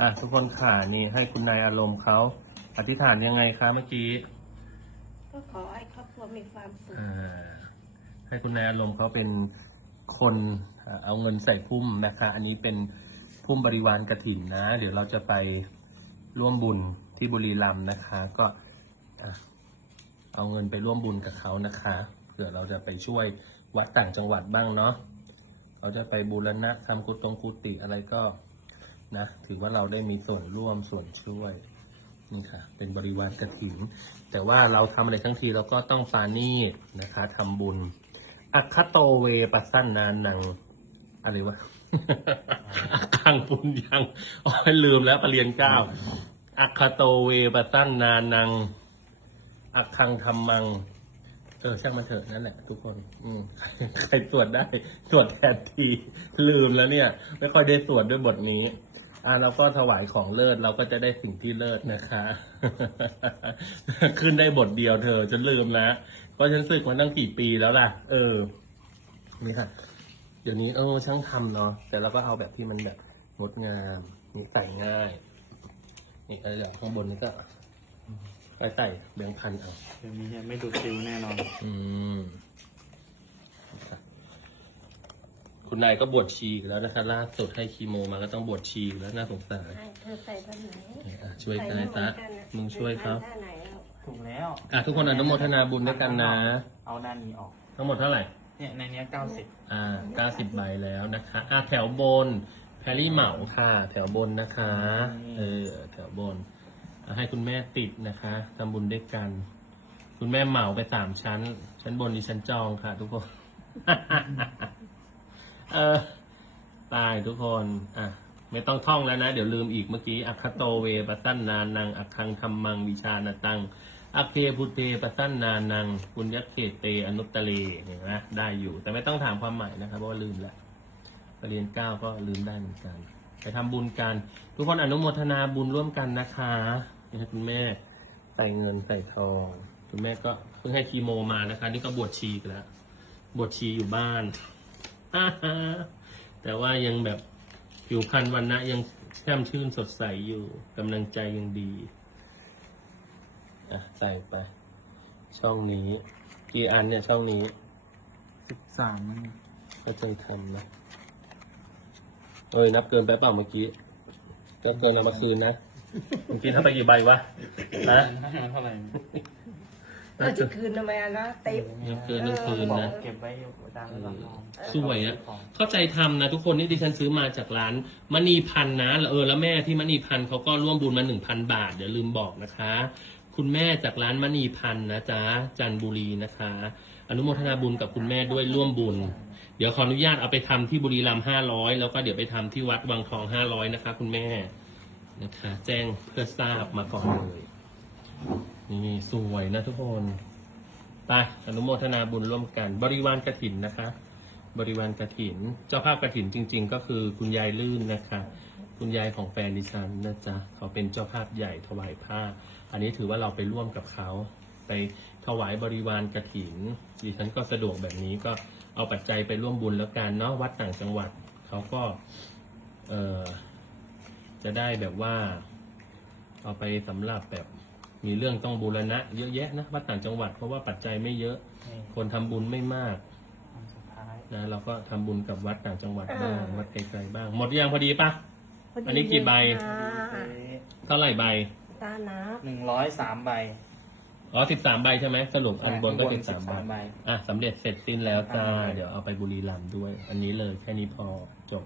อะทุกคนค่ะนี่ให้คุณนายอารมณ์เขาอธิษฐานยังไงคะเมื่อกี้ก็ขอให้ครอบครัวมีความสุขอ่าให้คุณนายอารมณ์เขาเป็นคนอ่าเอาเงินใส่พุ่มนะคะ อันนี้เป็นพุ่มบริวารกระถิ่นนะ เดี๋ยวเราจะไปร่วมบุญที่บุรีรัมย์นะคะ ก็อะเอาเงินไปร่วมบุญกับเขานะคะเผื่อเราจะไปช่วยวัดต่างจังหวัดบ้างเนาะเขาจะไปบูรณะทำกุตงกุฏิอะไรก็ นะถือว่าเราได้มีส่วนร่วมส่วนช่วยนี่ค่ะ เป็นบริวารกระถิ่นแต่ว่าเราทำอะไรทั้งทีเราก็ต้องปานีตนะคะทำบุญอัคคโตเวปัสสันนานังอะไรวะอักขังปุญญังอ๋อลืมแล้วปรเรียนเก้าอัคคโตเวปัสสันนานังอักขังธรรมัง เออ ช่างมันเถอะนั่นแหละทุกคน อืมใครสวดได้สวดแทนทีลืมแล้วเนี่ย ไม่ค่อยได้สวดด้วยบทนี้ อ่าเราก็ถวายของเลิศเราก็จะได้สิ่งที่เลิศนะคะ ขึ้นได้บทเดียวเธอ ฉันลืมแล้วเพราะฉันศึกมาตั้งกี่ปีแล้วล่ะ เออ นี่ค่ะ เดี๋ยวนี้เออช่างทำเนาะแต่เราก็เอาแบบที่มันแบบงดงามนี่ใส่ง่าย นี่อะไรอย่างข้างบนนี่ก็ใส่ใส่แบงค์พันเอาเดี๋ยวนี้ไม่ดูซิลแน่นอน อืมครับ คุณนายก็บวชชีอีกแล้วนะคะล่าสุดให้คีโมมาก็ต้องบวชชีอีกแล้วน่าสงสารให้เธอใส่ท่านไหนอะช่วยใส่กันไม่นะเหมืจ๊ะอนกันน่ะมึงช่วยเขาท่าไหนแล้วถูกแล้ว อะทุกคนอนุโมทนาบุญด้วยกันนะ เอาด้านนี้ออก ทั้งหมดเท่าไหร่ เนี่ยในเนี้ยเก้าสิบอ่า90ใบแล้วนะคะอ่าแถวบนแพรรี่เหมาค่ะ แถวบนนะคะเออแถวบนอะให้คุณแม่ติดนะคะทำบุญด้วยกัน คุณแม่เหมาไปสามชั้น ชั้นบนดิฉันจองค่ะ ทุกคน เออตายทุกคนอะไม่ต้องท่องแล้วนะ เดี๋ยวลืมอีกเมื่อกี้อัคคโตเวปัสสันนานัง อักขังธรรมังวิชานตัง อัคเพพุเทปัสสันนานังปุญญเขตเตอนุตตะเลเห็นไหมได้อยู่ แต่ไม่ต้องถามความหมายนะครับเพราะว่าลืมแล้วปรริญญาเก้าก็ลืมได้เหมือนกันไปทำบุญกัน ทุกคนอนุโมทนาบุญร่วมกันนะคะนี่คุณแม่ใส่เงินใส่ทองคุณแม่ก็เพิ่งให้คีโมมานะคะ นี่ก็บวชชีอีกแล้วบวชชีอยู่บ้าน แต่ว่ายังแบบผิวพรรณวันนะยังแช่มชื่นสดใสอยู่กำลังใจยังดี อะใส่ไป ช่องนี้ กี่อันเนี่ยช่องนี้ สิบสามก็เคยทำนะเอ้ยนับเกินไปเปล่าเมื่อกี้นับเกินเอามาคืนนะเมื่อกี้ถ้าไปกี่ใบวะนะ เท่าไหร่ เราจะคืนทำไมอะนะติบนับเกินต้องคืนนะเก็บไว้อยู่ตามหลังห้องสวยอะเข้าใจทำนะทุกคนนี่ดิฉันซื้อมาจากร้านมณีพันธ์นะเออแล้วแม่ที่มณีพันธ์เขาก็ร่วมบุญมาหนึ่งพันบาทเดี๋ยวลืมบอกนะคะ คุณแม่จากร้านมณีพันธ์นะจ๊ะจันทบุรีนะคะ อนุโมทนาบุญกับคุณแม่ด้วยร่วมบุญ เดี๋ยวขออนุญาตเอาไปทำที่บุรีรัมย์ห้าร้อยแล้วก็เดี๋ยวไปทำที่วัดวังทองห้าร้อยนะคะ คุณแม่นะคะ แจ้งเพื่อทราบมาก่อนเลย นี่สวยนะทุกคนไปอนุโมทนาบุญร่วมกัน บริวารกระถินนะคะ บริวารกระถิน เจ้าภาพกระถินจริง ๆ ก็คือคุณยายลื่นนะคะ คุณยายของแฟนดิฉันนะจ๊ะเขาเป็นเจ้าภาพใหญ่ถวายผ้า อันนี้ถือว่าเราไปร่วมกับเขา ไปถวายบริวารกระถินดิฉันก็สะดวกแบบนี้ก็เอาปัจจัยไปร่วมบุญแล้วกันเนาะวัดต่างจังหวัดเขาก็เออจะได้แบบว่า เอาไปสำหรับแบบ มีเรื่องต้องบูรณะ เยอะแยะนะวัดต่างจังหวัดเพราะว่าปัจจัยไม่เยอะนี่คนทำบุญไม่มากอันสุดท้ายนะเราก็ทำบุญกับวัดต่างจังหวัดบ้างวัดไกลๆบ้าง หมดยังพอดีปะอันนี้กี่ใบ เท่าไหร่ใบตานะหนึ่งร้อยสามใบอ๋อสิบสามใบใช่ไหมสรุปอันบนก็ข้สิงบสามใบใบอะสำเร็จเสร็จสิ้นแล้วจ้าอ่าเดี๋ยวเอาไปบุรีรัมย์ด้วย อันนี้เลยแค่นี้พอจบ